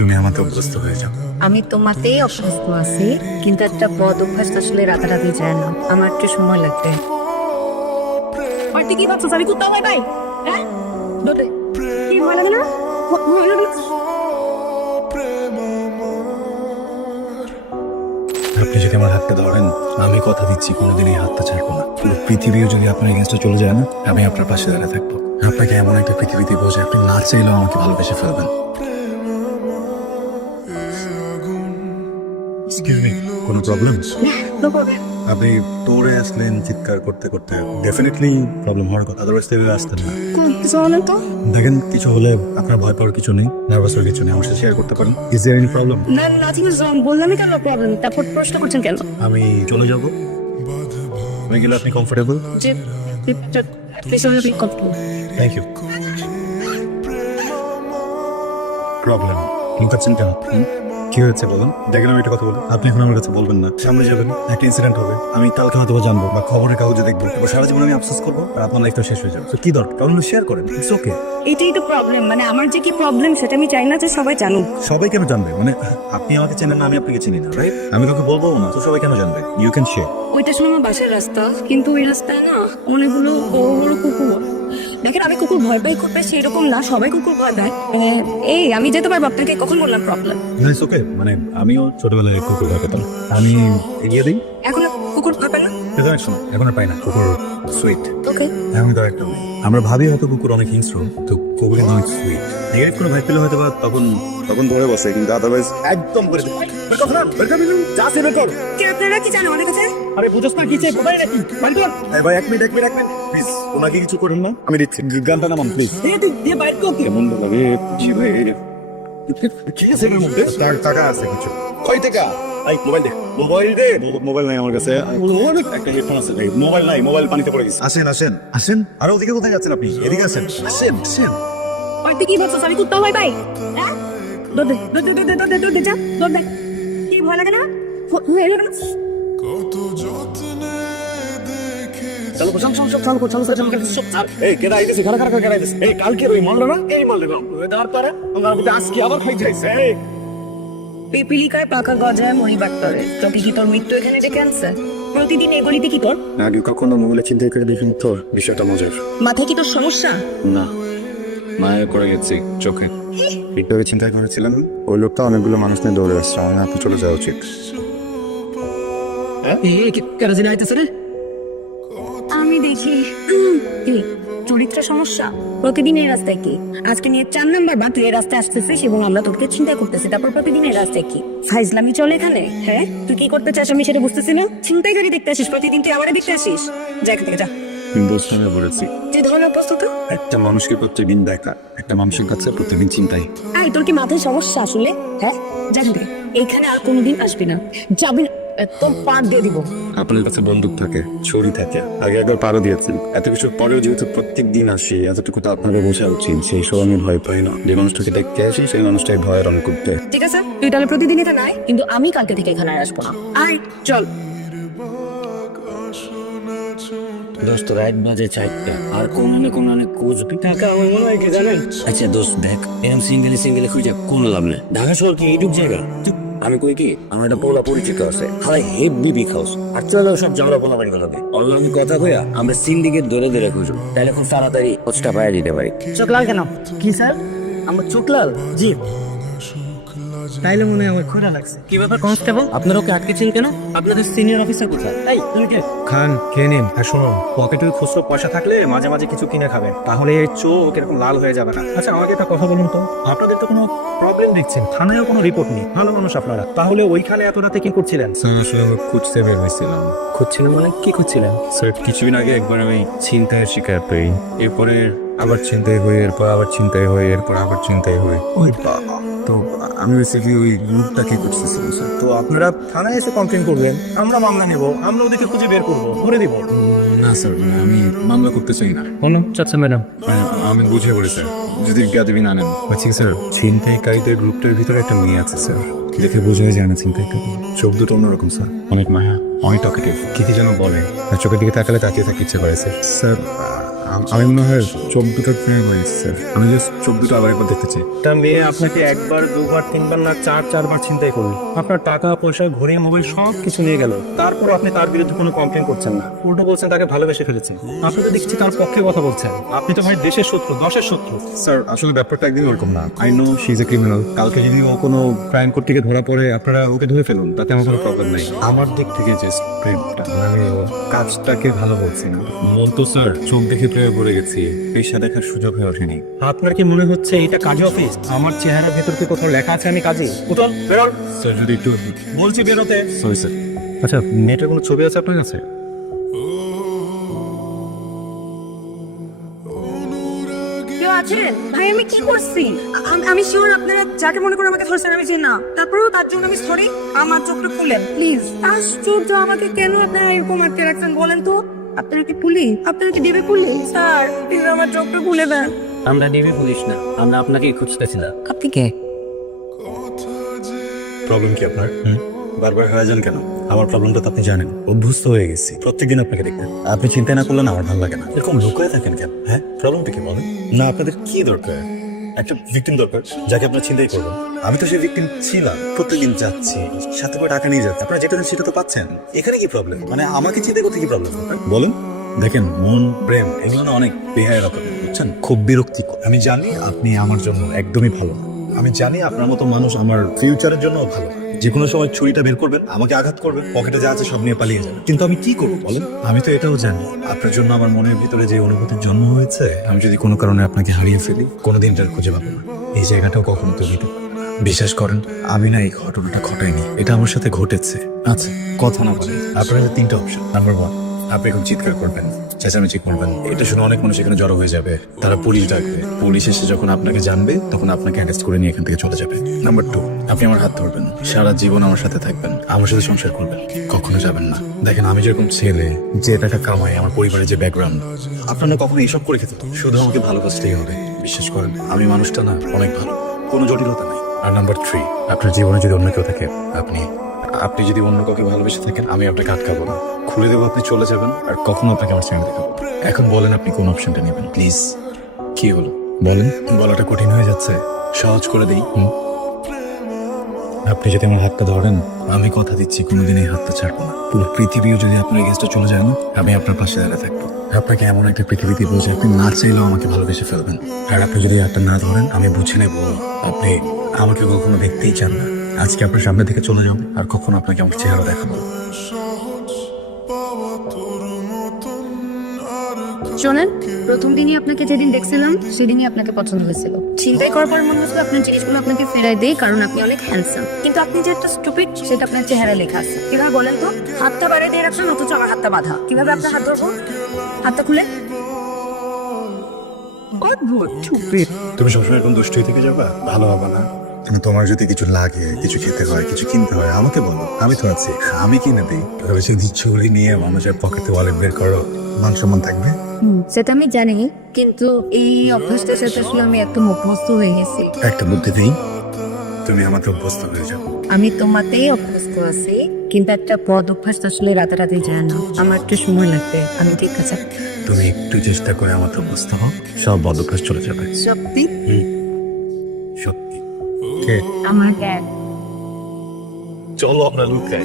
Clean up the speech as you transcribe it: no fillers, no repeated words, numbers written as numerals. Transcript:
তুমি আমাকে অভ্যস্ত হয়ে যাও। আমি তোমাতেই অভ্যস্ত আছি, কিন্তু একটা বদ অভ্যাস তো আসলে রাতারাতি যায় না, আমার একটু সময় লাগবে। কি ভাবছো আমি কুত্তা ভাই ভাই? হ্যাঁ দোটে কি ভয় লাগে না? আপনি যদি আমার হাতটা ধরেন, আমি কথা দিচ্ছি কোনোদিন এই হাতটা ছাড়বো না। পুরো পৃথিবীও যদি আপনার এগেন্স্টে চলে যায় না, আমি আপনার পাশে দাঁড়িয়ে থাকবো। আপনাকে এমন একটা পৃথিবীতে বসে আপনি না চাইলেও আমাকে ভালোবেসে ফেলবেন। এক্সকিউজ মি, কোনো প্রবলেম? আপনি দৌড়ে আসলেন চিৎকার করতে করতে, ডেফিনেটলি প্রবলেম হওয়ার কথা, আদারওয়াইজ তেলে আসতেন না। তো দেখেন, কিছু হলে আপনার ভয় পাওয়ার কিছু নেই, নার্ভাস হওয়ার কিছু নেই, আমার সাথে শেয়ার করতে পারেন। Is there any problem? না নাথিং ইজ রং, বললামই কেন প্রবলেম, তারপর প্রশ্ন করছেন কেন? আমি চলে যাব, আমি গেলে আপনি কমফোর্টেবল? যে প্লিজ আমি কমফোর্টেবল। Thank you. প্রবলেম লুকাচ্ছেন কেন? কি হয়েছে বলুন? দেখেন আমি একটা কথা বলি, আপনি এখন আমার কাছে বলবেন না, সামনে যাবেন, একটা ইনসিডেন্ট হবে, আমি কালকে হয়তো জানবো বা খবরের কাগজে দেখবো, এবার সারা জীবন আমি আফসোস করবো আর আপনার লাইফটা শেষ হয়ে যাবে। তো কি দরকার? কারণ শেয়ার করেন, ইটস ওকে। এটাই তো প্রবলেম, মানে আমার যে কি প্রবলেম সেটা আমি চাই না যে সবাই জানুক। সবাই কেন জানবে? মানে আপনি আমাকে চেনেন না, আমি আপনাকে চিনি না, রাইট? আমি তোকে বলবো না, তো সবাই কেন জানবে? You can share. ওইটা শুনে আমার বাসার রাস্তা, কিন্তু ওই রাস্তায় না অনেকগুলো বড় বড় কুকুর। দেখেন আমি কুকুর ভয় পাই খুব বেশি এরকম না, সবাই কুকুর ভয় পায়। এই আমি যেতে পারবো, আপনাকে কখন বললাম প্রবলেম? ইটস ওকে, মানে আমিও ছোটবেলায় কুকুর ভয় পেতাম, আমি এগিয়ে দিই। এখন কুকুর ভয় পায় না? এখন আর পাই না, কুকুর সুইট। ওকে এখন তো একটা আমরা ভাবি হয়তো কুকুর অনেক হিংস্র, তো কুকুর কিন্তু অনেক সুইট। নেগেটিভ কোনো ভাই পেলে হয়তো বা তখন তখন ধরে বসে, কিন্তু আদারওয়াইজ একদম করে দেয়। কি আপনারা কি জানেন অনেক আছে? আরে বুঝছ না কি চাই কোথায় নাকি ভাই, এক মিনিট প্লিজ, ওনাকে কিছু করেন না, আমি দিচ্ছি গানটা নামান প্লিজ। দিয়ে বাইরে করতে কেমন লাগে জি ভাই, কি আছে এর মধ্যে? টাকা আছে কিছু? কয় টাকা? এই মোবাইল নাই আমার কাছে, একটা হেডফোন আছে, মোবাইল নাই, মোবাইল পানিতে পড়ে গেছে। আসেন আর ওদিকে কোথায় যাচ্ছেন আপনি? এদিকে আসেন। তুই কি ভাবছো আমি কুত্তা ভাই ভাই? হ্যাঁ দৌড় দে দৌড় দে দৌড় দে দৌড় দে যা দৌড় দে। কি ভয় লাগে না? এই কেডা আইতেছে, খাড়া কেডা আইতেছে? এই কালকের ওই মালটা না, এই মালটা তারপরে আমার মধ্যে আজকে আবার খাই যাইছে। এই পিপিলিকায় পাকা গজায় মরি বাট্টরে, তোকে কি তোর মৃত্যু এখানে ডেকে আনছে? প্রতিদিন এগুলিতে কি কর? আগে কখনো মোবাইলে চিন্তা করে দেখিনি তো, বিষয়টা মজার। মাথায় কি তোর সমস্যা? না, মায়ের করে গেছি চোখে। একটু আগে চিন্তা করেছিলাম, ওই লোকটা অনেকগুলো মানুষ নিয়ে দৌড়ে আসছে, আমার হাতে চলে যাওয়া উচিত। আমি দেখি কি চরিত্র সমস্যা। প্রতিদিন এই রাস্তায় কি? আজকে নিয়ে 4 নাম্বার বা তুই এই রাস্তায় আসতেছিস এবং আমরা তোকে চিন্তা করতেছি, তারপর প্রতিদিন এই রাস্তায় কি ফাইজলামি চলে এখানে? হ্যাঁ তুই কি করতে চাস আমি সেটা বুঝতেছি না। চিন্তাই করে দেখতে আসিস প্রতিদিন, তুই আমারে দেখতে আসিস। যা এখান থেকে যা। বসে পড়েছি। যে ধরনের প্রস্তুত একটা মানুষকে প্রত্যেকদিন দেখা, একটা মানুষের কাছে প্রত্যেকদিন চিন্তাই। তোর কি মাথায় সমস্যা আসলে? হ্যাঁ যা এখান থেকে, এইখানে আর কোনোদিন আসবি না, যাবি না, তোর পার দিয়ে দিব। আপনার কাছে বন্দুক থাকে, ছুরি থাকে, আগে একবার পারও দিয়েছেন, এত কিছু পরেও যেহেতু প্রত্যেক দিন আসি, এতটুকু তো আপনাকে বোঝা উচিত সেই সব আমি ভয় পাই না। যে মানুষটাকে দেখতে আসি সেই মানুষটাই ভয়ের অনুকূলতে। ঠিক আছে তুই তাহলে প্রতিদিন এখানে আয়, কিন্তু আমি কালকে থেকে এখানে আর আসবো না। আয় চল। দোস্ত রাইট বাজে 4টা, আর কোন কুচবি টাকা আমার মনে হয় কি জানেন? আচ্ছা দোস্ত দেখ, এরকম সিঙ্গেলে খুঁজে কোনো লাভ নেই। ঢাকা শহর কি এইটুক জায়গা? আমি কই কি আমার একটা পোলা পরিচিত আছে, হাই হেভ বিবি খাউস, আর চলো সব জামলা পোলা বাড়ি গেলাবে অনলাইন কথা কইয়া আমরা সিন্ডিকেট ধরে খুঁজব, তাহলে খুব তাড়াতাড়ি খোঁজটা পাইয়া দিতে পারি। চোখ লাল কেন? কি স্যার? আমার চোখ লাল? জি, তাইলে মনে হয় আমার খোঁড়া লাগছে। কি ব্যাপার কনস্টেবল, আপনারা ওকে আটকেছেন কেন? আপনাদের সিনিয়র অফিসার কোথায়? এই তুমি কে? খান খেয়ে নিন। আর শোনো, পকেটে খুচরো পয়সা থাকলে মাঝে মাঝে কিছু কিনে খাবেন, তাহলে চোখ এরকম লাল হয়ে যাবে না। আচ্ছা আমাকে একটা কথা বলুন তো, আপনাদের তো কোনো প্রবলেম দেখছেন, থানায়ও কোনো রিপোর্ট নেই, ভালো মানুষ আপনারা, তাহলে ওইখানে এত রাতে কি করছিলেন? স্যার আসলে আমি খুঁজতে বের হয়েছিলাম। খুঁজছিলেন মানে কি খুঁজছিলেন? স্যার কিছুদিন আগে একবার আমি ছিনতাইয়ের শিকার পাই, এরপরে আবার ছিনতাই হই, এরপর আবার ছিনতাই হই, এরপর আবার ছিনতাই হই। ওই বাবা, তো আমি বেসিক্যালি ওই গ্রুপটা কি করতেছিলাম স্যার। তো আপনারা থানায় এসে কমপ্লেন করবেন, আমরা মামলা নেব, আমরা ওদেরকে খুঁজে বের করবো, ধরে দিব। না স্যার, আমি মামলা করতে চাই না। চাচ্ছা ম্যাডাম, আমি বুঝে পড়ি স্যার, যদি বেয়াদবি না নেন। আচ্ছা স্যার, ছিনতাইকারীদের গ্রুপটার ভিতরে একটা মেয়ে আছে স্যার, দেখে বোঝাই যায় না ছিনতাইকারী। চোখ দুটো অন্যরকম স্যার, অনেক মায়া, অনেক টকেটিভ, কি যেন বলে, আর চোখের দিকে তাকালে তাকিয়ে থাকতে ইচ্ছে করে স্যার। স্যার আমি মনে হয় চোখ দুটো প্রেম হয়েছে। আমি জাস্ট চোখ দুটো আবার একবার দেখতে চাই। একটা মেয়ে আপনাকে একবার, দুবার, তিনবার না চারবার চিন্তাই করলো। আপনার টাকা পয়সা, ঘড়ি, মোবাইল সব কিছু নিয়ে গেল। তারপর আপনি তার বিরুদ্ধে কোনো কমপ্লেন করছেন না, উল্টো বলছেন তাকে ভালোবেসে ফেলেছেন। আপনি তো দেখছি তার পক্ষে কথা বলছেন। আপনি তো ভাই দেশের শত্রু, দশের শত্রু। স্যার আসলে ব্যাপারটা একদিন ওরকম না। I know she is a criminal. কালকে যদি ও কোনো ক্রাইম করতে গিয়ে ধরা পড়ে, আপনারা ওকে ধরে ফেলুন, তাতে আমার কোনো প্রবলেম নাই। আমার দিক থেকে জাস্ট প্রেমটা, আমি ওর কাজটাকে ভালো বলছি না। মন তো স্যার চোখ দেখে প্রেমে পড়ে গেছি, পেশা দেখার সুযোগ হয়ে ওঠেনি। আপনার কি মনে হচ্ছে এটা কাজী অফিস? আমার চেহারার ভেতর কি কোথাও লেখা আছে আমি কাজী? উঠুন, বেরোন। স্যার যদি একটু বলছি বেরোতে। Sorry sir. আচ্ছা, নেটের কোনো ছবি আছে আপনার কাছে? কেউ আছেন? ভাই আমি কি করছি? আমি শিওর আপনারা যাকে মনে করে আমাকে ধরছেন আমি চিনি না। তারপরেও তার জন্য আমি সরি। আমার চোখটা খুলেন প্লিজ। আশ্চর্য, আমাকে কেন আপনারা এরকম আটকে রাখছেন বলেন তো? আপনারা কি পুলিশ? আপনারা কি দেবে পুলিশ? স্যার প্লিজ আমার চোখটা খুলে দেন। আমরা নেমে পুলিশ না, আমরা আপনাকে খুঁজতেছিলাম। আপনি কে? প্রবলেম কি আপনার? বারবার হয়ে যান কেন? আমার প্রবলেমটা তো আপনি জানেন, অভ্যস্ত হয়ে গেছি প্রত্যেকদিন আপনাকে দেখতে। আপনি চিন্তা না করলে না আমার ভালো লাগে না। এরকম লুকিয়ে থাকেন কেন? হ্যাঁ, প্রবলেমটা কি বলেন? না আপনাদের কি দরকার? একটা ভিকটিম দরকার যাকে আপনার চিন্তাই করবেন। আমি তো সেই ভিকটিম ছিলাম, প্রত্যেকদিন যাচ্ছি, সাথে করে টাকা নিয়ে যাচ্ছি। আপনারা যেটা দেন সেটা তো পাচ্ছেন। এখানে কি প্রবলেম? মানে আমাকে চিন্তা করতে কি প্রবলেম বলুন? দেখেন, মন, প্রেম এগুলো না অনেক বেহায় রকম, বুঝছেন? খুব বিরক্তিকর। আমি জানি আপনি আমার জন্য একদমই ভালো না। আমি জানি আপনার মতো মানুষ আমার ফিউচারের জন্য ভালো না। যে কোনো সময় ছুরিটা বের করবেন, আমাকে আঘাত করবেন, পকেটে যা আছে সব নিয়ে পালিয়ে যাবেন। কিন্তু আমি কি করবো বলেন? আমি তো এটাও জানি আপনার জন্য আমার মনের ভিতরে যে অনুভূতির জন্ম হয়েছে, আমি যদি কোনো কারণে আপনাকে হারিয়ে ফেলি, কোনোদিন তার খুঁজে পাবো না। এই জায়গাটাও কখনো তৈরি করতে পারবো না। বিশ্বাস করেন, আমি না এই ঘটনাটা ঘটাইনি, এটা আমার সাথে ঘটেছে। আচ্ছা, কথা না বলে আপনার তিনটা অপশন। নাম্বার 1, আপনি এখন চিৎকার করবেন, চেঁচামেচি করবেন। এটা শুনে অনেক মানুষ এখানে জড়ো হয়ে যাবে, তারা পুলিশ ডাকবে। পুলিশ এসে যখন আপনাকে জানবে, তখন আপনাকে অ্যারেস্ট করে নিয়ে এখান থেকে চলে যাবে। নাম্বার 2, আপনি আমার হাত ধরবেন, সারা জীবন আমার সাথে থাকবেন, আমার সাথে সংসার করবেন, কখনো যাবেন না। দেখেন, আমি যেরকম ছেলে, যে টাকা কামাই, আমার পরিবারের যে ব্যাকগ্রাউন্ড, আপনারা কখনো এইসব করে খেতে হবে? শুধু আমাকে ভালোবাসতেই হবে। বিশ্বাস করেন, আমি মানুষটা না অনেক ভালো, কোনো জটিলতা নাই। আর নাম্বার 3, আপনার জীবনে যদি অন্য কেউ থাকে, আপনি যদি অন্য কাউকে ভালোবেসে থাকেন, আমি আপনাকে আটকাবো না, খুলে দেবো, আপনি চলে যাবেন, আর কখনো আপনাকে আমার ছেড়ে দেখাবো। এখন বলেন আপনি কোন অপশনটা নেবেন প্লিজ? কি হলো বলেন? বলাটা কঠিন হয়ে যাচ্ছে, সহজ করে দিই। আপনি যদি আমার হাতটা ধরেন, আমি কথা দিচ্ছি কোনোদিন এই হাতটা ছাড়বো না। পুরো পৃথিবীও যদি আপনার এগেইনস্টে চলে যায় না, আমি আপনার পাশে দাঁড়িয়ে থাকবো। আপনাকে এমন একটা পৃথিবী দিব যে আপনি না চাইলেও আমাকে ভালোবেসে ফেলবেন। আর আপনি যদি হাতটা না ধরেন, আমি বুঝে নেব আপনি আমাকে কখনো দেখতেই চান না। আজকে আপনার সামনে থেকে চলে যাবো, আর কখনো আপনাকে আমার চেহারা দেখাবো না। শোনেন, প্রথম দিনই আপনাকে যেদিন দেখছিলাম সেদিনই আপনাকে পছন্দ হয়েছিল। চিন্তাই করার পর মনে হচ্ছিল আপনার জিনিসগুলো আপনাকে ফেরাই দেই, কারণ আপনি অনেক হ্যান্ডসাম। কিন্তু আপনি যে একটা স্টুপিড, সেটা আপনার চেহারা লেখা আছে। কিভাবে বলেন তো? হাতটা বাইরে দিয়ে রাখছেন, অথচ আমার হাতটা বাঁধা। কিভাবে আপনার হাত ধরবো? হাতটা খুলে। অদ্ভুত, stupid। তুমি সবসময় এরকম দুষ্টই থেকে যাবা, ভালো হবে না। তোমার যদি কিছু লাগে, কিছু খেতে হয়, কিছু কিনতে হয়, আমাকে বলো, আমি তো আছি, আমি কিনে দিই। তবে যদি ছুরি নিয়ে মানুষের পকেটে ওয়ালেট বের করো, মান সম্মান থাকবে? সেটা আমি জানি, কিন্তু এই অভ্যাসটার সাথে আসলে আমি একদম অভ্যস্ত হয়ে গেছি। একটা বুদ্ধি দিই, তুমি আমাকে অভ্যস্ত হয়ে যাও। আমি তোমাতেই অভ্যস্ত আছি, কিন্তু একটা বদ অভ্যাস তো আসলে রাতারাতি যায় না। আমার একটু সময় লাগবে। আমি ঠিক আছে? তুমি একটু চেষ্টা করে আমার অভ্যস্ত হও, সব বদ অভ্যাস চলে যাবে। সত্যি? সত্যি। আমার ক্যাট। চলো আমরা লুকাই।